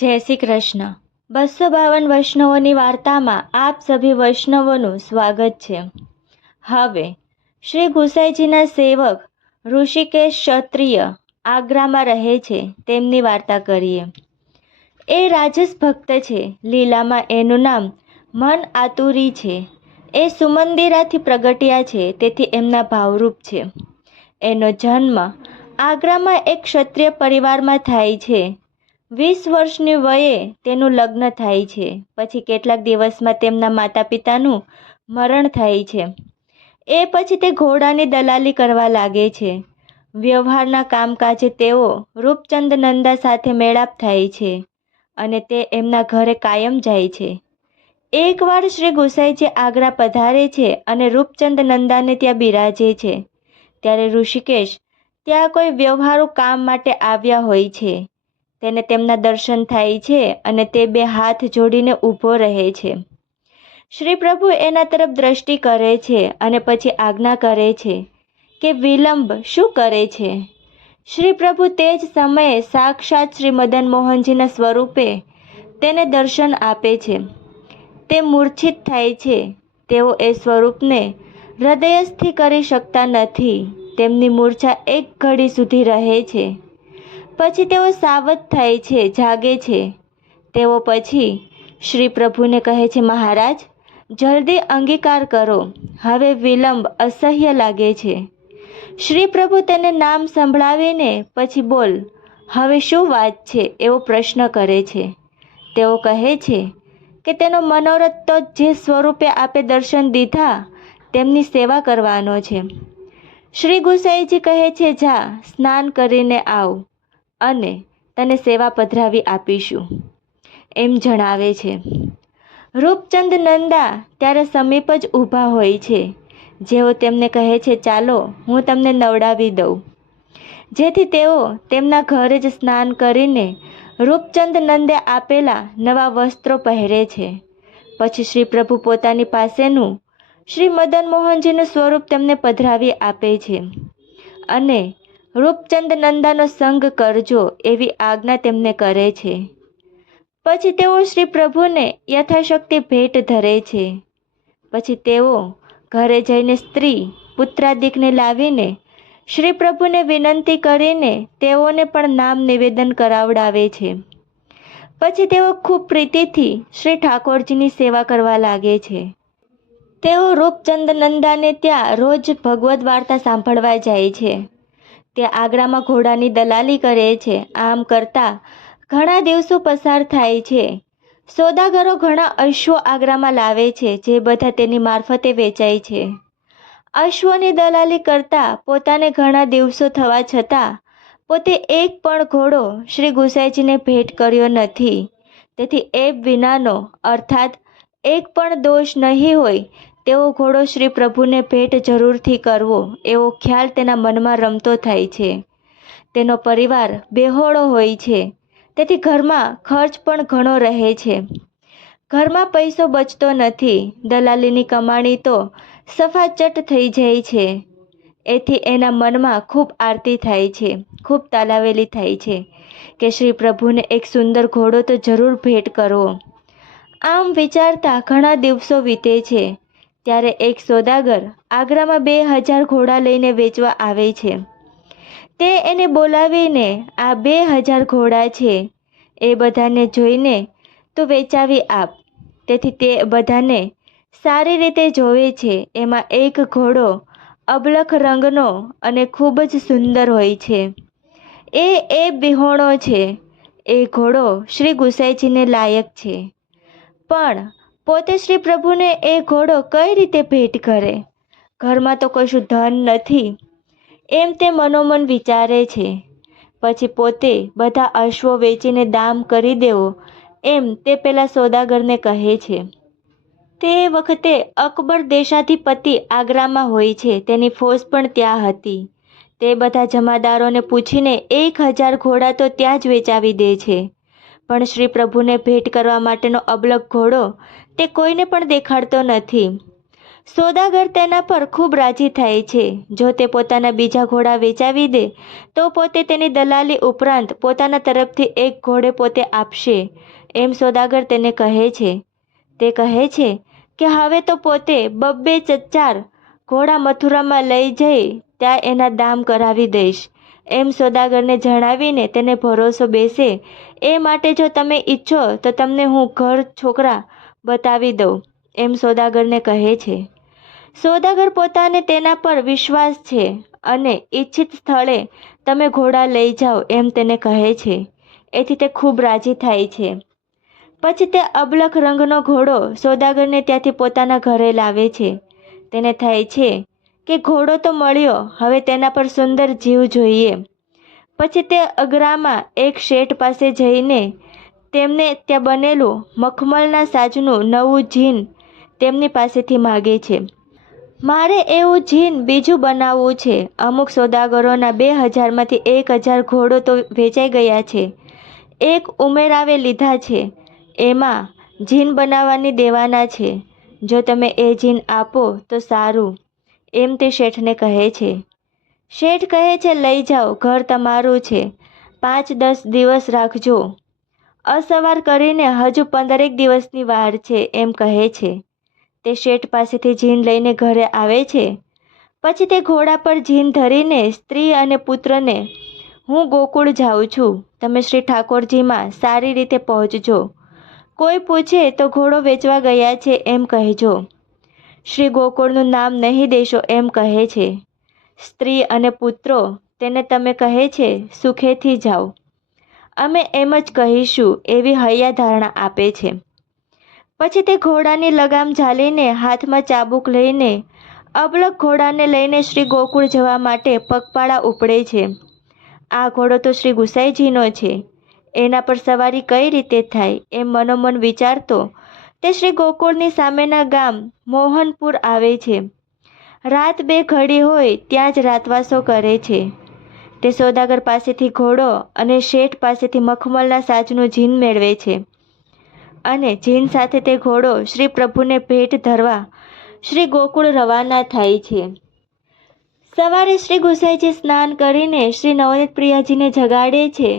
જય શ્રી કૃષ્ણ. બસો બાવન વૈષ્ણવોની વાર્તામાં આપ સભી વૈષ્ણવોનું સ્વાગત છે. હવે, શ્રી ગુસાઈજીના સેવક ઋષિકેશ ક્ષત્રિય આગ્રામાં રહે છે, તેમની વાર્તા કરીએ. એ રાજસ ભક્ત છે, લીલામાં એનું નામ મન આતુરી છે. એ સુમંદિરાથી પ્રગટ્યા છે, તેથી એમના ભાવરૂપ છે. એનો જન્મ આગ્રામાં એક ક્ષત્રિય પરિવારમાં થાય છે વીસ વર્ષની વયે તેનું લગ્ન થાય છે. પછી કેટલાક દિવસમાં તેમના માતા પિતાનું મરણ થાય છે. એ પછી તે ઘોડાની દલાલી કરવા લાગે છે. વ્યવહારના કામકાજે તેઓ રૂપચંદ નંદા સાથે મેળાપ થાય છે અને તે એમના ઘરે કાયમ જાય છે. એકવાર શ્રી ગુસાઈજી આગ્રા પધારે છે અને રૂપચંદ નંદાને ત્યાં બિરાજે છે, ત્યારે ઋષિકેશ ત્યાં કોઈ વ્યવહારુ કામ માટે આવ્યા હોય છે. તેને તેમના દર્શન થાય છે અને તે બે હાથ જોડીને ઊભો રહે છે. શ્રી પ્રભુ એના તરફ દ્રષ્ટિ કરે છે અને પછી આજ્ઞા કરે છે કે વિલંબ શું કરે છે? શ્રી પ્રભુ તે જ સમયે સાક્ષાત શ્રી મદન મોહનજીના સ્વરૂપે તેને દર્શન આપે છે. તે મૂર્છિત થાય છે. તેઓ એ સ્વરૂપને હૃદયસ્થી કરી શકતા નથી. તેમની મૂર્છા એક ઘડી સુધી રહે છે. પછી તેઓ સાવધ થાય છે, જાગે છે. તેઓ પછી શ્રી પ્રભુને કહે છે, મહારાજ, જલ્દી અંગીકાર કરો. હવે વિલંબ અસહ્ય લાગે છે. શ્રી પ્રભુ તેને નામ સંભળાવીને પછી બોલ, હવે શું વાત છે? એવો પ્રશ્ન કરે છે. તેઓ કહે છે કે તેનો મનોરથ તો જે સ્વરૂપે આપે દર્શન દીધા, તેમની સેવા કરવાનો છે. શ્રી ગુસાઈજી કહે છે, જા, સ્નાન કરીને આવ. અને તને સેવા પધરાવી આપીશું. એમ જણાવે છે. રૂપચંદ નંદા ત્યારે સમીપ જ ઊભા હોય છે. જેઓ તેમને કહે છે, ચાલો, હું તમને નવડાવી દઉં. જેથી તેઓ તેમના ઘરે જ સ્નાન કરીને રૂપચંદ નંદે આપેલા નવા વસ્ત્રો પહેરે છે. પછી શ્રી પ્રભુ પોતાની પાસેનું શ્રી મદન મોહનજીનું સ્વરૂપ તેમને પધરાવી આપે છે. અને રૂપચંદ નંદાનો સંગ કરજો એવી આજ્ઞા તેમને કરે છે. પછી તેઓ શ્રી પ્રભુને યથાશક્તિ ભેટ ધરે છે. પછી તેઓ ઘરે જઈને સ્ત્રી પુત્રાદિકને લાવીને શ્રી પ્રભુને વિનંતી કરીને તેઓને પણ નામ નિવેદન કરાવડાવે છે. પછી તેઓ ખૂબ પ્રીતિથી શ્રી ઠાકોરજીની સેવા કરવા લાગે છે. તેઓ રૂપચંદ નંદાને ત્યાં રોજ ભગવદ્ વાર્તા સાંભળવા જાય છે. તે આગ્રામાં ઘોડાની દલાલી કરે છે. આમ કરતાં ઘણા દિવસો પસાર થાય છે. સોદાગરો ઘણા અશ્વો આગ્રામાં લાવે છે, જે બધા તેની મારફતે વેચાય છે. અશ્વની દલાલી કરતાં પોતાને ઘણા દિવસો થવા છતાં પોતે એક પણ ઘોડો શ્રી ગુસાઈજીને ભેટ કર્યો નથી. તેથી એ વિનાનો, અર્થાત એક પણ દોષ નહીં હોય તેવો ઘોડો શ્રી પ્રભુને ભેટ જરૂરથી કરવો, એવો ખ્યાલ તેના મનમાં રમતો થાય છે. તેનો પરિવાર બેહોળો હોય છે. તેથી ઘરમાં ખર્ચ પણ ઘણો રહે છે. ઘરમાં પૈસો બચતો નથી. દલાલીની કમાણી તો સફાચટ થઈ જાય છે. એથી એના મનમાં ખૂબ આરતી થાય છે, ખૂબ તાલાવેલી થાય છે કે શ્રી પ્રભુને એક સુંદર ઘોડો તો જરૂર ભેટ કરવો. આમ વિચારતા ઘણા દિવસો વીતે છે. ત્યારે એક સોદાગર આગ્રામાં બે હજાર ઘોડા લઈને વેચવા આવે છે. તે એને બોલાવીને, આ બે હજાર ઘોડા છે. એ બધાને જોઈને તો વેચાવી આપ. તેથી તે બધાને સારી રીતે જોવે છે. એમાં એક ઘોડો અબલખ રંગનો અને ખૂબ જ સુંદર હોય છે. એ એ બિહોણો છે. એ ઘોડો શ્રી ગુસાઈજીને લાયક છે. પણ પોતે શ્રી પ્રભુને એ ઘોડો કઈ રીતે ભેટ કરે? ઘરમાં તો કશું ધન નથી. એમ તે મનોમન વિચારે છે. પછી પોતે બધા અશ્વો વેચીને દામ કરી દેવો, એમ તે પેલા સોદાગરને કહે છે. તે વખતે અકબર દેશાધિપતિ આગ્રામાં હોય છે, તેની ફોજ પણ ત્યાં હતી. તે બધા જમાદારોને પૂછીને એક હજાર ઘોડા તો ત્યાં જ વેચાવી દે છે. પણ શ્રી પ્રભુને ભેટ કરવા માટેનો અબલક ઘોડો તે કોઈને પણ દેખાડતો નથી. સોદાગર તેના પર ખૂબ રાજી થાય છે. જો તે પોતાના બીજા ઘોડા વેચાવી દે, તો પોતે તેની દલાલી ઉપરાંત પોતાના તરફથી એક ઘોડે પોતે આપશે. એમ સોદાગર તેને કહે છે. તે કહે છે કે હવે તો પોતે બબ્બે ચચાર ઘોડા મથુરામાં લઈ જઈ ત્યાં એના દામ કરાવી દઈશ. એમ સોદાગરને જણાવીને તેને ભરોસો બેસે. એ માટે જો તમે ઈચ્છો તો તમને હું ઘર છોકરા બતાવી દઉં. એમ સોદાગરને કહે છે. સોદાગર પોતાને તેના પર વિશ્વાસ છે અને ઈચ્છિત સ્થળે તમે ઘોડા લઈ જાઓ એમ તેને કહે છે. એથી તે ખૂબ રાજી થાય છે. પછી તે અબલખ રંગનો ઘોડો સોદાગરને ત્યાંથી પોતાના ઘરે લાવે છે. તેને થાય છે કે ઘોડો તો મળ્યો, હવે તેના પર સુંદર જીવ જોઈએ. પછી તે અગરામાં એક શેઠ પાસે જઈને તેમને ત્યાં બનેલું મખમલના સાજનું નવું જીન તેમની પાસેથી માગે છે. મારે એવું જીન બીજું બનાવવું છે. અમુક સોદાગરોના બે હજારમાંથી એક હજાર ઘોડો તો વેચાઈ ગયા છે. એક ઉમેરાવે લીધા છે. એમાં જીન બનાવવાની દેવાના છે. જો તમે એ જીન આપો તો સારું, એમ તે શેઠને કહે છે. શેઠ કહે છે, લઈ જાઓ, ઘર તમારું છે. પાંચ દસ દિવસ રાખજો. અસવાર કરીને હજુ પંદરેક દિવસની વાર છે એમ કહે છે. તે શેઠ પાસેથી જીન લઈને ઘરે આવે છે. પછી તે ઘોડા પર જીન ધરીને સ્ત્રી અને પુત્રને, હું ગોકુળ જાઉં છું. તમે શ્રી ઠાકોરજીમાં સારી રીતે પહોંચજો. કોઈ પૂછે તો ઘોડો વેચવા ગયા છે એમ કહેજો. શ્રી ગોકુળનું નામ નહીં દેશો એમ કહે છે. સ્ત્રી અને પુત્રો, તેને તમે કહે છે, સુખેથી જાઓ. અમે એમ જ કહીશું એવી હૈયા ધારણા આપે છે. પછી તે ઘોડાની લગામ ઝાલીને હાથમાં ચાબુક લઈને અબલક ઘોડાને લઈને શ્રી ગોકુળ જવા માટે પગપાળા ઉપડે છે. આ ઘોડો તો શ્રી ગુસાઈજીનો છે. એના પર સવારી કઈ રીતે થાય એમ મનોમન વિચારતો તે શ્રી ગોકુળની સામેના ગામ મોહનપુર આવે છે. રાત બે ઘડી હોય ત્યાં જ રાતવાસો કરે છે. તે સોદાગર પાસેથી ઘોડો અને શેઠ પાસેથી મખમલના સાજનું જીન મેળવે છે. અને જીન સાથે તે ઘોડો શ્રી પ્રભુને ભેટ ધરવા શ્રી ગોકુળ રવાના થાય છે. સવારે શ્રી ગુસાઈજી સ્નાન કરીને શ્રી નવનીત પ્રિયાજીને જગાડે છે.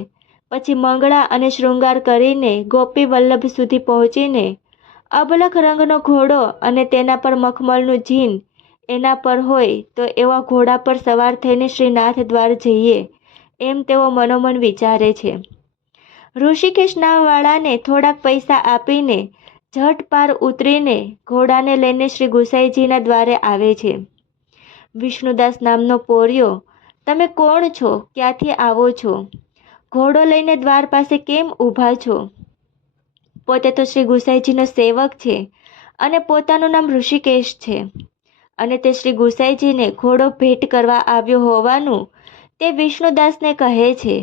પછી મંગળા અને શૃંગાર કરીને ગોપી વલ્લભ સુધી પહોંચીને અબલખ રંગનો ઘોડો અને તેના પર મખમલનું જીન એના પર હોય તો એવા ઘોડા પર સવાર થઈને શ્રીનાથ દ્વાર જઈએ, એમ તેઓ મનોમન વિચારે છે. ઋષિકેશનાવાળાને થોડાક પૈસા આપીને ઝટ પાર ઉતરીને ઘોડાને લઈને શ્રી ગુસાઈજીના દ્વારે આવે છે. વિષ્ણુદાસ નામનો પોરિયો, તમે કોણ છો? ક્યાંથી આવો છો? ઘોડો લઈને દ્વાર પાસે કેમ ઊભા છો? પોતે તો શ્રી ગુસાઈજીનો સેવક છે અને પોતાનું નામ ઋષિકેશ છે. અને તે શ્રી ગુસાઈજીને ઘોડો ભેટ કરવા આવ્યો હોવાનું તે વિષ્ણુદાસને કહે છે.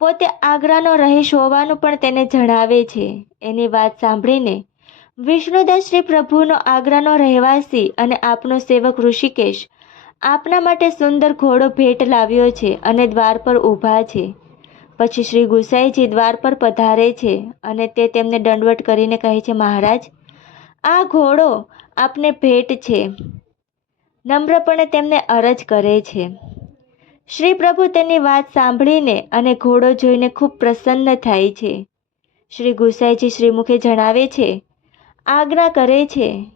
પોતે આગ્રાનો રહીશ હોવાનું પણ તેને જણાવે છે. એની વાત સાંભળીને વિષ્ણુદાસ શ્રી પ્રભુનો આગ્રાનો રહેવાસી અને આપનો સેવક ઋષિકેશ આપના માટે સુંદર ઘોડો ભેટ લાવ્યો છે અને દ્વાર પર ઊભા છે. પછી શ્રી ગુસાઈજી દ્વાર પર પધારે છે અને તે તેમને દંડવટ કરીને કહે છે, મહારાજ, આ ઘોડો આપને ભેટ છે. નમ્રપણે તેમને અરજ કરે છે. શ્રી પ્રભુ તેની વાત સાંભળીને અને ઘોડો જોઈને ખૂબ પ્રસન્ન થાય છે. શ્રી ગુસાઈજી શ્રીમુખે જણાવે છે આજ્ઞા કરે છે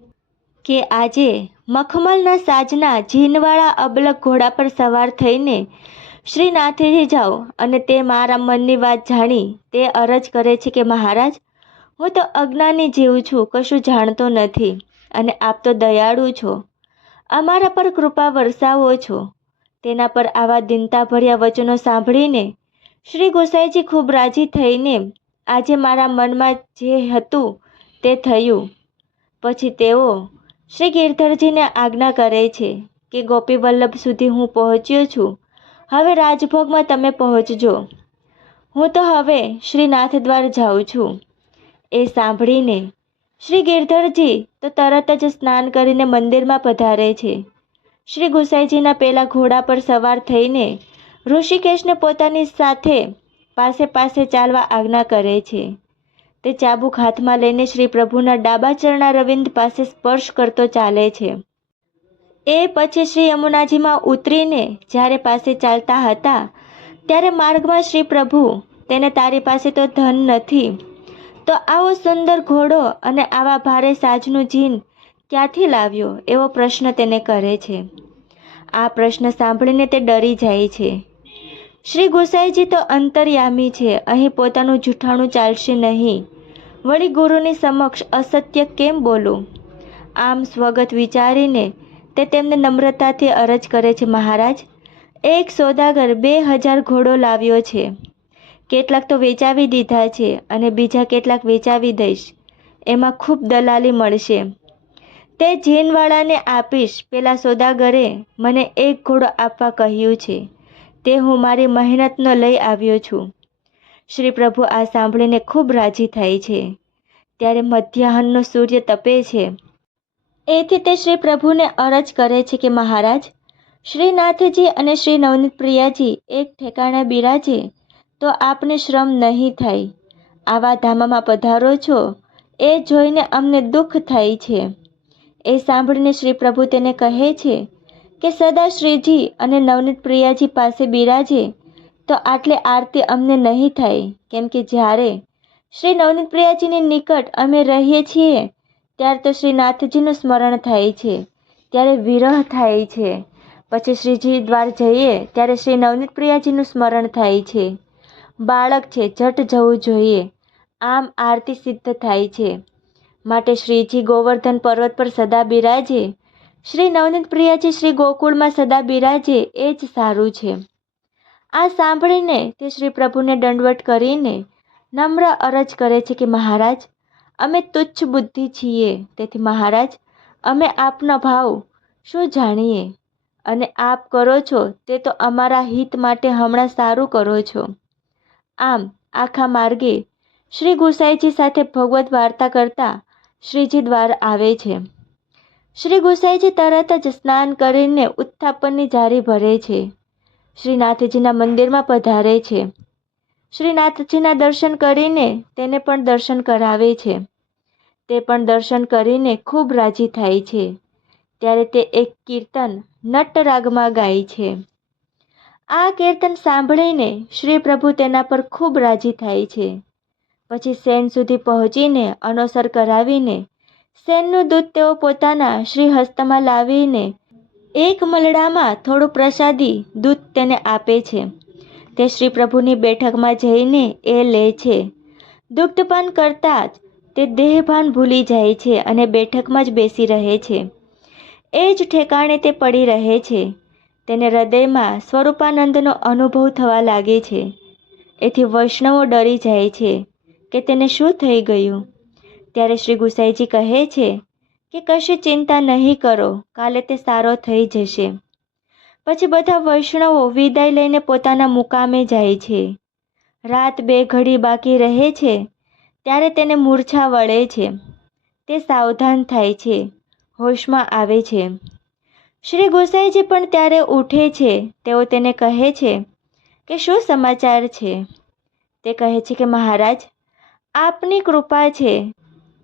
કે આજે મખમલના સાજના જીનવાળા અબલક ઘોડા પર સવાર થઈને શ્રીનાથજી જાઓ અને તે મારા મનની વાત જાણી, તે અરજ કરે છે કે મહારાજ, હું તો અજ્ઞાની જેવું છું, કશું જાણતો નથી અને આપ તો દયાળુ છો. અમારા પર કૃપા વરસાવો છો. તેના પર આવા દિનતાભર્યા વચનો સાંભળીને શ્રી ગોસાઈજી ખૂબ રાજી થઈને આજે મારા મનમાં જે હતું તે થયું. પછી તેઓ શ્રી ગિરધરજીને આજ્ઞા કરે છે કે ગોપીવલ્લભ સુધી હું પહોંચ્યો છું. હવે રાજભોગમાં તમે પહોંચજો. હું તો હવે શ્રીનાથ દ્વાર જાઉં છું. એ સાંભળીને શ્રી ગિરધરજી તો તરત જ સ્નાન કરીને મંદિરમાં પધારે છે. શ્રી ગુસાઈજીના પેલા ઘોડા પર સવાર થઈને ઋષિકેશને પોતાની સાથે પાસે પાસે ચાલવા આજ્ઞા કરે છે. તે ચાબુક હાથમાં લઈને શ્રી પ્રભુના ડાબા ચરણા રવિંદ પાસે સ્પર્શ કરતો ચાલે છે. એ પછી શ્રી યમુનાજીમાં ઉતરીને જ્યારે પાસે ચાલતા હતા, ત્યારે માર્ગમાં શ્રી પ્રભુ તેને તારી પાસે તો ધન નથી તો આવો સુંદર ઘોડો અને આવા ભારે સાજનું જીન ક્યાંથી લાવ્યો? એવો પ્રશ્ન તેને કરે છે. આ પ્રશ્ન સાંભળીને તે ડરી જાય છે. શ્રી ગુસાઈજી તો અંતર્યામી છે. અહીં પોતાનું જૂઠાણું ચાલશે નહીં. વળી ગુરુની સમક્ષ અસત્ય કેમ બોલું? આમ સ્વગત વિચારીને તે તેમને નમ્રતાથી અરજ કરે છે, મહારાજ. એક સોદાગર બે હજાર ઘોડો લાવ્યો છે. કેટલાક તો વેચાવી દીધા છે અને બીજા કેટલાક વેચાવી દઈશ. એમાં ખૂબ દલાલી મળશે. તે જીનવાળાને આપીશ. પેલા સોદાગરે મને એક ઘોડો આપવા કહ્યું છે. તે હું મારી મહેનતનો લઈ આવ્યો છું. શ્રી પ્રભુ આ સાંભળીને ખૂબ રાજી થાય છે. ત્યારે મધ્યાહનનો સૂર્ય તપે છે. એથી તે શ્રી પ્રભુને અરજ કરે છે કે મહારાજ શ્રીનાથજી અને શ્રી નવનીત પ્રિયાજી એક ઠેકાણા બિરાજે તો આપને શ્રમ નહીં થાય. આવા ધામમાં પધારો છો, એ જોઈને અમને દુઃખ થાય છે. એ સાંભળીને શ્રી પ્રભુ તેને કહે છે કે સદા શ્રીજી અને નવનીત પ્રિયાજી પાસે બિરાજે, તો આટલી આરતી અમને નહીં થાય, કેમ કે જ્યારે શ્રી નવનીત પ્રિયાજીની નિકટ અમે રહીએ છીએ, ત્યારે તો શ્રીનાથજીનું સ્મરણ થાય છે, ત્યારે વિરહ થાય છે. પછી શ્રીજી દ્વાર જઈએ, ત્યારે શ્રી નવનીત પ્રિયાજીનું સ્મરણ થાય છે. બાળક છે, જટ જવું જોઈએ. આમ આરતી સિદ્ધ થાય છે. માટે શ્રીજી ગોવર્ધન પર્વત પર સદા બિરાજે. શ્રી નવનીત પ્રિયાજી શ્રી ગોકુળમાં સદા બિરાજે, એ જ સારું છે. આ સાંભળીને તે શ્રી પ્રભુને દંડવટ કરીને નમ્ર અરજ કરે છે કે મહારાજ, અમે તુચ્છ બુદ્ધિ છીએ. તેથી મહારાજ, અમે આપનો ભાવ શું જાણીએ? અને આપ કરો છો તે તો અમારા હિત માટે હમણાં સારું કરો છો. આમ, આખા માર્ગે શ્રી ગુસાઈજી સાથે ભગવત વાર્તા કરતા શ્રીજી દ્વાર આવે છે. શ્રી ગુસાઈજી તરત જ સ્નાન કરીને ઉત્થાપનની જારી ભરે છે. શ્રીનાથજીના મંદિરમાં પધારે છે. શ્રીનાથજીના દર્શન કરીને તેને પણ દર્શન કરાવે છે. તે પણ દર્શન કરીને ખૂબ રાજી થાય છે. ત્યારે તે એક કીર્તન નટરાગમાં ગાય છે. આ કીર્તન સાંભળીને શ્રી પ્રભુ તેના પર ખૂબ રાજી થાય છે. પછી સેન સુધી પહોંચીને અનોસર કરાવીને સેનનું દૂધ તેઓ પોતાના શ્રી હસ્તમાં લાવીને એક મલડામાં થોડું પ્રસાદી દૂધ તેને આપે છે. તે શ્રી પ્રભુની બેઠકમાં જઈને એ લે છે. દુગ્ધપાન કરતાં જ તે દેહભાન ભૂલી જાય છે અને બેઠકમાં જ બેસી રહે છે. એ જ ઠેકાણે તે પડી રહે છે. તેને હૃદયમાં સ્વરૂપાનંદનો અનુભવ થવા લાગે છે. એથી વૈષ્ણવો ડરી જાય છે કે તેને શું થઈ ગયું? ત્યારે શ્રી ગુસાઈજી કહે છે કે કશી ચિંતા નહીં કરો, કાલે તે સારો થઈ જશે. પછી બધા વૈષ્ણવો વિદાય લઈને પોતાના મુકામે જાય છે. રાત બે ઘડી બાકી રહે છે, ત્યારે તેને મૂર્છા વળે છે. તે સાવધાન થાય છે, હોશમાં આવે છે. શ્રી ગોસાઈજી પણ ત્યારે ઉઠે છે. તેઓ તેને કહે છે કે શું સમાચાર છે? તે કહે છે કે મહારાજ, આપની કૃપા છે.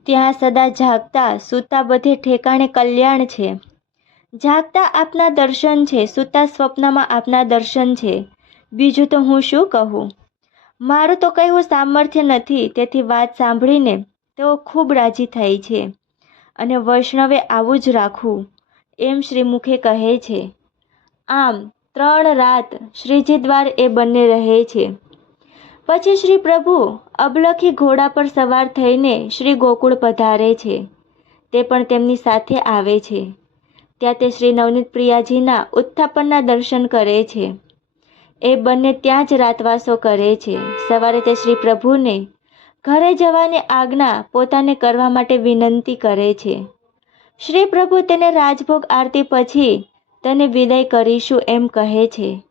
ત્યાં સદા જાગતા સૂતા બધે ઠેકાણે કલ્યાણ છે. જાગતા આપના દર્શન છે, સૂતા સ્વપ્નમાં આપના દર્શન છે. બીજું તો હું શું કહું? મારું તો કહેવું સામર્થ્ય નથી, તેથી વાત સાંભળીને તેઓ ખૂબ રાજી થાય છે. અને વૈષ્ણવે આવું જ રાખવું. એમ શ્રીમુખે કહે છે, આમ ત્રણ રાત શ્રીજી દ્વાર એ બંને રહે છે. પછી શ્રી પ્રભુ અબલખી ઘોડા પર સવાર થઈને શ્રી ગોકુળ પધારે છે. તે પણ તેમની સાથે આવે છે. ત્યાં તે શ્રી નવનીત પ્રિયાજીના ઉત્થાપનના દર્શન કરે છે. એ બંને ત્યાં જ રાતવાસો કરે છે. સવારે તે શ્રી પ્રભુને ઘરે જવાની આજ્ઞા પોતાને કરવા માટે વિનંતી કરે છે. શ્રી પ્રભુ તેને રાજભોગ આરતી પછી તને વિદાય કરીશું એમ કહે છે.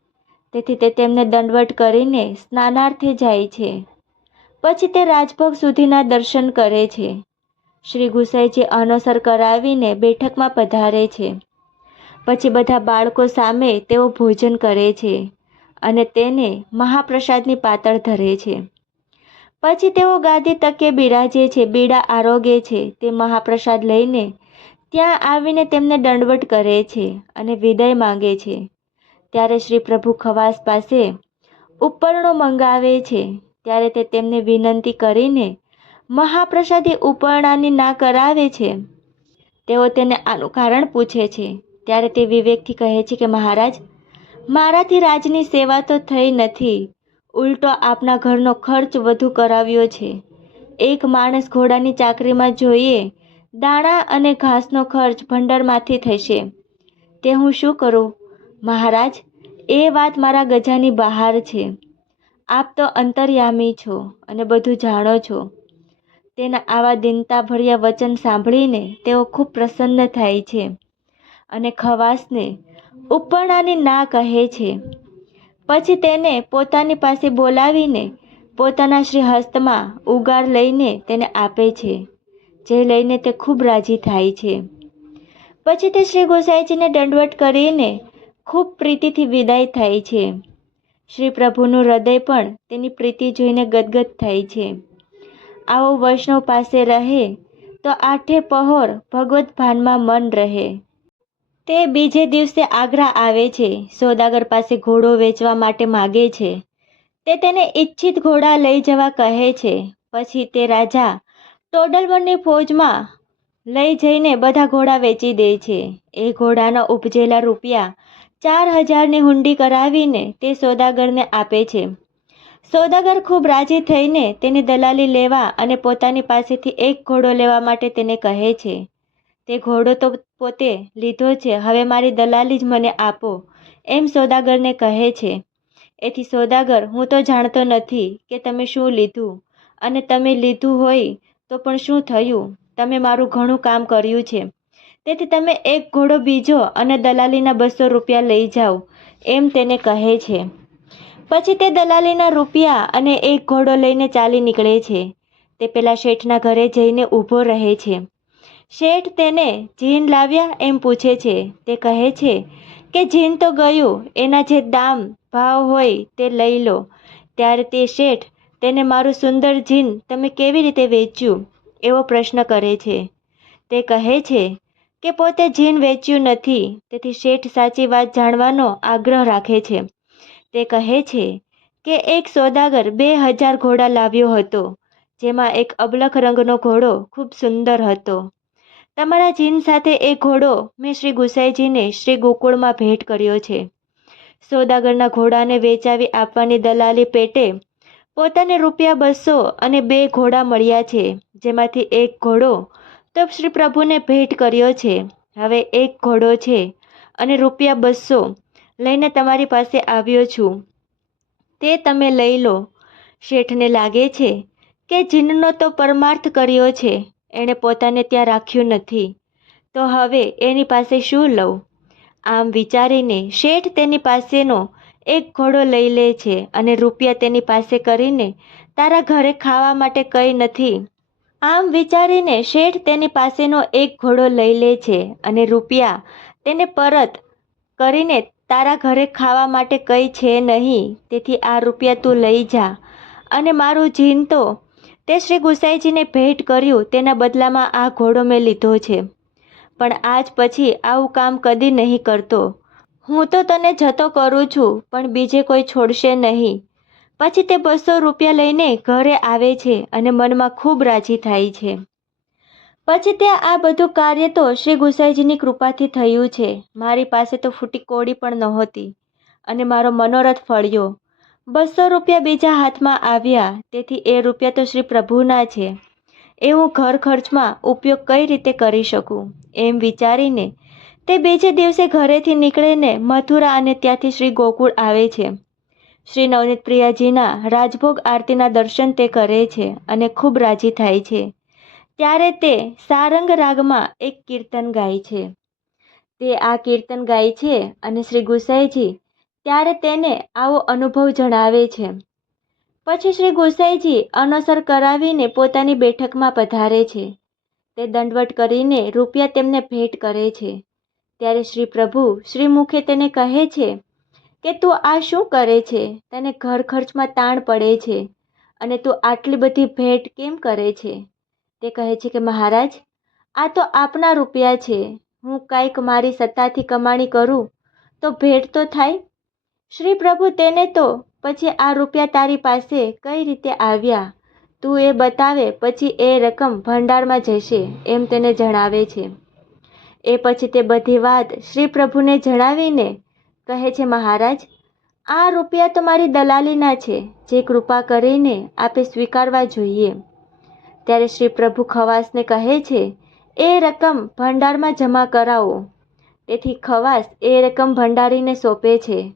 તેથી તે તેમને દંડવટ કરીને સ્નાનાર્થે જાય છે. પછી તે રાજભોગ સુધીના દર્શન કરે છે. શ્રી ગુસાઈજી અનોસર કરાવીને બેઠકમાં પધારે છે. પછી બધા બાળકો સામે તેઓ ભોજન કરે છે અને તેને મહાપ્રસાદની પાતળ ધરે છે. પછી તેઓ ગાદી તકે બિરાજે છે, બીડા આરોગે છે, તે મહાપ્રસાદ લઈને ત્યાં આવીને તેમને દંડવટ કરે છે અને વિદાય માંગે છે. ત્યારે શ્રી પ્રભુ ખવાસ પાસે ઉપરણો મંગાવે છે. ત્યારે તે તેમને વિનંતી કરીને મહાપ્રસાદી ઉપરણાની ના કરાવે છે. તેઓ તેને આનું કારણ પૂછે છે. ત્યારે તે વિવેકથી કહે છે કે મહારાજ, મારાથી રાજની સેવા તો થઈ નથી. ઉલટો આપના ઘરનો ખર્ચ વધુ કરાવ્યો છે. એક માણસ ઘોડાની ચાકરીમાં જોઈએ દાણા અને ઘાસનો ખર્ચ ભંડારમાંથી થશે. તે હું શું કરું? મહારાજ, એ વાત મારા ગજાની બહાર છે. આપ તો અંતર્યામી છો અને બધું જાણો છો. તેના આવા દિનતાભર્યા વચન સાંભળીને તેઓ ખૂબ પ્રસન્ન થાય છે અને ખવાસને ઉપરણાની ના કહે છે. પછી તેને પોતાની પાસે બોલાવીને પોતાના શ્રી હસ્તમાં ઉગાર લઈને તેને આપે છે. જે લઈને તે ખૂબ રાજી થાય છે. પછી તે શ્રી ગોસાઈજીને દંડવટ કરીને ખૂબ પ્રીતિથી વિદાય થાય છે. શ્રી પ્રભુનું હૃદય પણ તેની પ્રીતિ જોઈને ગદગદ થાય છે. આવો વૈષ્ણવ પાસે રહે તો આઠે પહોર ભગવત ભાનમાં મન રહે. તે બીજે દિવસે આગ્રા આવે છે. સોદાગર પાસે ઘોડો વેચવા માટે માગે છે. તે તેને ઈચ્છિત ઘોડા લઈ જવા કહે છે. પછી તે રાજા ટોડલવનની ફૌજમાં લઈ જઈને બધા ઘોડા વેચી દે છે. એ ઘોડાના ઉપજેલા રૂપિયા ચાર હજારની હુંડી કરાવીને તે સોદાગરને આપે છે. સોદાગર ખૂબ રાજી થઈને તેની દલાલી લેવા અને પોતાની પાસેથી એક ઘોડો લેવા માટે તેને કહે છે. તે ઘોડો તો પોતે લીધો છે, હવે મારી દલાલી જ મને આપો, એમ સોદાગરને કહે છે. એથી સોદાગર, હું તો જાણતો નથી કે તમે શું લીધું, અને તમે લીધું હોય તો પણ શું થયું? તમે મારું ઘણું કામ કર્યું છે. તેથી તમે એક ઘોડો બીજો અને દલાલીના બસો રૂપિયા લઈ જાઓ, એમ તેને કહે છે. પછી તે દલાલીના રૂપિયા અને એક ઘોડો લઈને ચાલી નીકળે છે. તે પેલા શેઠના ઘરે જઈને ઊભો રહે છે. શેઠ તેને જીન લાવ્યા એમ પૂછે છે. તે કહે છે કે જીન તો ગયું, એના જે દામ, ભાવ હોય તે લઈ લો. ત્યારે તે શેઠ તેને મારું સુંદર જીન તમે કેવી રીતે વેચ્યું? એવો પ્રશ્ન કરે છે. તે કહે છે કે પોતે જીન વેચ્યું નથી, તેથી શેઠ સાચી વાત જાણવાનો આગ્રહ રાખે છે. તે કહે છે કે એક સોદાગર બે હજાર ઘોડા લાવ્યો હતો, જેમાં એક અબલખ રંગનો ઘોડો ખૂબ સુંદર હતો. તમારા જીન સાથે એ ઘોડો મેં શ્રી ગુસાઈજીને શ્રી ગોકુળમાં ભેટ કર્યો છે. સોદાગરના ઘોડાને વેચાવી આપવાની દલાલી પેટે પોતાને રૂપિયા બસો અને બે ઘોડા મળ્યા છે, જેમાંથી એક ઘોડો. તો શ્રી પ્રભુને ભેટ કર્યો છે. હવે એક ઘોડો છે અને રૂપિયા બસો લઈને તમારી પાસે આવ્યો છું. તે તમે લઈ લો. શેઠને લાગે છે કે જીનનો તો પરમાર્થ કર્યો છે, એણે પોતાને ત્યાં રાખ્યું નથી. તો હવે એની પાસે શું લઉં? આમ વિચારીને શેઠ તેની પાસેનો એક ઘોડો લઈ લે છે અને રૂપિયા તેની પાસે કરીને તારા ઘરે ખાવા માટે કંઈ નથી. આમ વિચારીને શેઠ તેની પાસેનો એક ઘોડો લઈ લે છે અને રૂપિયા તેને પરત કરીને તારા ઘરે ખાવા માટે કંઈ છે નહીં, તેથી આ રૂપિયા તું લઈ જા. અને મારું જીન તો, તે શ્રી ગુસાઈજીને ભેટ કર્યું, તેના બદલામાં આ ઘોડો મેં લીધો છે. પણ આજ પછી આવું કામ કદી નહીં કરતો. હું તો તને જતો કરું છું, પણ બીજે કોઈ છોડશે નહીં. પછી તે બસો રૂપિયા લઈને ઘરે આવે છે અને મનમાં ખૂબ રાજી થાય છે. પછી તે આ બધું કાર્ય તો શ્રી ગુસાઈજીની કૃપાથી થયું છે. મારી પાસે તો ફૂટી કોડી પણ નહોતી અને મારો મનોરથ ફળ્યો. બસો રૂપિયા બીજા હાથમાં આવ્યા, તેથી એ રૂપિયા તો શ્રી પ્રભુના છે. એ હું ઘર ખર્ચમાં ઉપયોગ કઈ રીતે કરી શકું? એમ વિચારીને તે બીજે દિવસે ઘરેથી નીકળીને મથુરા અને ત્યાંથી શ્રી ગોકુળ આવે છે. શ્રી નવનીત પ્રિયાજીના રાજભોગ આરતીના દર્શન તે કરે છે અને ખૂબ રાજી થાય છે. ત્યારે તે સારંગ રાગમાં એક કીર્તન ગાય છે. તે આ કીર્તન ગાય છે અને શ્રી ગુસાઈજી ત્યારે તેને આવો અનુભવ જણાવે છે. પછી શ્રી ગુસાઈજી અનસર કરાવીને પોતાની બેઠકમાં પધારે છે. તે દંડવટ કરીને રૂપિયા તેમને ભેટ કરે છે. ત્યારે શ્રી પ્રભુ શ્રી મુખે તેને કહે છે કે તું આ શું કરે છે? તને ઘર ખર્ચમાં તાણ પડે છે અને તું આટલી બધી ભેટ કેમ કરે છે? તે કહે છે કે મહારાજ, આ તો આપના રૂપિયા છે. હું કાંઈક મારી સત્તાથી કમાણી કરું તો ભેટ તો થાય? શ્રી પ્રભુ તેને તો પછી આ રૂપિયા તારી પાસે કઈ રીતે આવ્યા? તું એ બતાવે પછી એ રકમ ભંડારમાં જશે એમ તેને જણાવે છે. એ પછી તે બધી વાત શ્રી પ્રભુને જણાવીને કહે છે, મહારાજ, આ રૂપિયા તો મારી દલાલીના છે, જે કૃપા કરીને આપે સ્વીકારવા જોઈએ. ત્યારે શ્રી પ્રભુ ખવાસને કહે છે, એ રકમ ભંડારમાં જમા કરાવો. તેથી ખવાસ એ રકમ ભંડારીને સોંપે છે.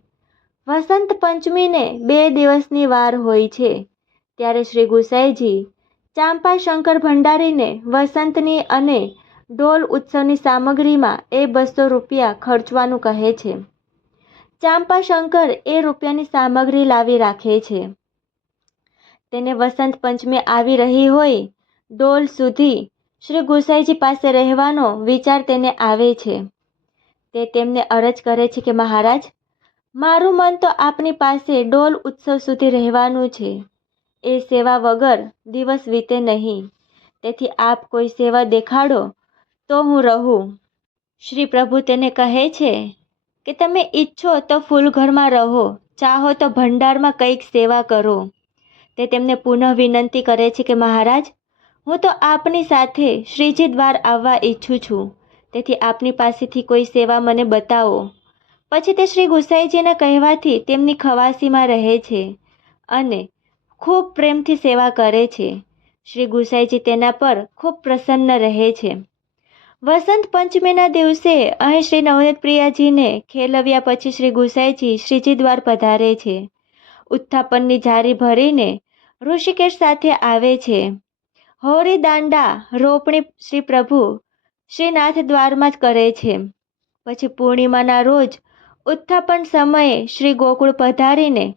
વસંત પંચમીને બે દિવસની વાર હોય છે, ત્યારે શ્રી ગુસાઈજી ચાંપા શંકર ભંડારીને વસંતની અને ડોલ ઉત્સવની સામગ્રીમાં એ બસો રૂપિયા ખર્ચવાનું કહે છે. ચાંપા શંકર એ રૂપિયાની સામગ્રી લાવી રાખે છે. તેને વસંત પંચમી આવી રહી હોય ડોલ સુધી શ્રી ગુસાઈજી પાસે રહેવાનો વિચાર તેને આવે છે. તે તેમને અરજ કરે છે કે, મહારાજ, મારું મન તો આપની પાસે ડોલ ઉત્સવ સુધી રહેવાનું છે. એ સેવા વગર દિવસ વીતે નહીં. તેથી આપ કોઈ સેવા દેખાડો તો હું રહું. શ્રી પ્રભુ તેને કહે છે કે તમે ઈચ્છો તો ફૂલઘરમાં રહો, ચાહો તો ભંડારમાં કંઈક સેવા કરો. તે તેમને પુનઃ વિનંતી કરે છે કે મહારાજ, હું તો આપની સાથે શ્રીજી દ્વાર આવવા ઈચ્છું છું. તેથી આપની પાસેથી કોઈ સેવા મને બતાવો. પછી તે શ્રી ગુસાઈજીના કહેવાથી તેમની ખવાસીમાં રહે છે અને ખૂબ પ્રેમથી સેવા કરે છે. શ્રી ગુસાઈજી તેના પર ખૂબ પ્રસન્ન રહે છે. વસંત પંચમીના દિવસે અહીં શ્રી નવનીત પ્રિયાજીને ખેલવ્યા પછી શ્રી ગુસાઈજી શ્રીજી દ્વાર પધારે છે. ઉત્થાપનની જારી ભરીને ઋષિકેશ સાથે આવે છે. હોળી દાંડા રોપણી શ્રી પ્રભુ શ્રીનાથ દ્વારમાં જ કરે છે. પછી પૂર્ણિમાના રોજ ઉત્થાપન સમયે શ્રી ગોકુળ પધારીને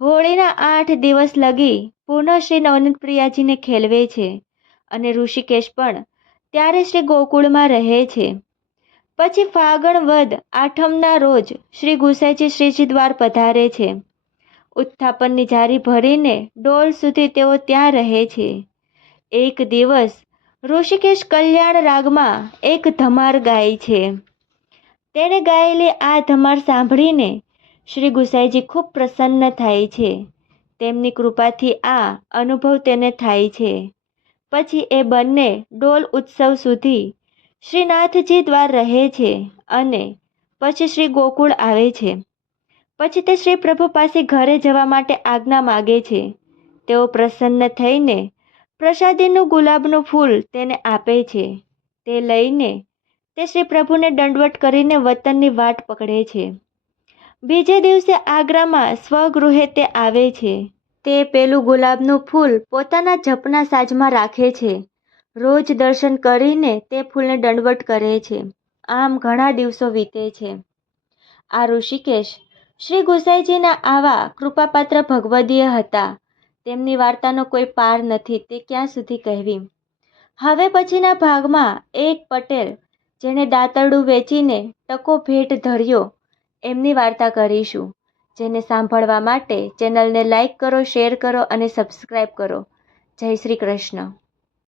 હોળીના આઠ દિવસ લગી પુનઃ શ્રી નવનીત પ્રિયાજીને ખેલવે છે. અને ઋષિકેશ પણ ત્યારે શ્રી ગોકુળમાં રહે છે. પછી ફાગણ વદ આઠમના રોજ શ્રી ગુસાઈજી શ્રીજી દ્વાર પધારે છે. ઉત્થાપનની જારી ભરીને ડોલ સુધી તેઓ ત્યાં રહે છે. એક દિવસ ઋષિકેશ કલ્યાણ રાગમાં એક ધમાર ગાય છે. તેણે ગાયેલી આ ધમાર સાંભળીને શ્રી ગુસાઈજી ખૂબ પ્રસન્ન થાય છે. તેમની કૃપાથી આ અનુભવ તેને થાય છે. પછી એ બંને ડોલ ઉત્સવ સુધી શ્રીનાથજી દ્વાર રહે છે અને પછી શ્રી ગોકુળ આવે છે. પછી તે શ્રી પ્રભુ પાસે ઘરે જવા માટે આજ્ઞા માગે છે. તેઓ પ્રસન્ન થઈને પ્રસાદીનું ગુલાબનું ફૂલ તેને આપે છે. તે લઈને તે શ્રી પ્રભુને દંડવટ કરીને વતનની વાટ પકડે છે. બીજે દિવસે આગ્રામાં સ્વગૃહે તે આવે છે. તે પેલું ગુલાબનું ફૂલ પોતાના જપના સાજમાં રાખે છે. રોજ દર્શન કરીને તે ફૂલને દંડવટ કરે છે. આમ ઘણા દિવસો વીતે છે. આ ઋષિકેશ શ્રી ગુસાઈજીના આવા કૃપાપાત્ર ભગવદીય હતા. તેમની વાર્તાનો કોઈ પાર નથી તે ક્યાં સુધી કહેવી? હવે પછીના ભાગમાં એક પટેલ જેણે દાંતરડું વેચીને ટકો ભેટ ધર્યો. એમની વાર્તા કરીશું. જેને સાંભળવા માટે ચેનલને લાઇક કરો શેર કરો અને સબસ્ક્રાઈબ કરો. જય શ્રી કૃષ્ણ.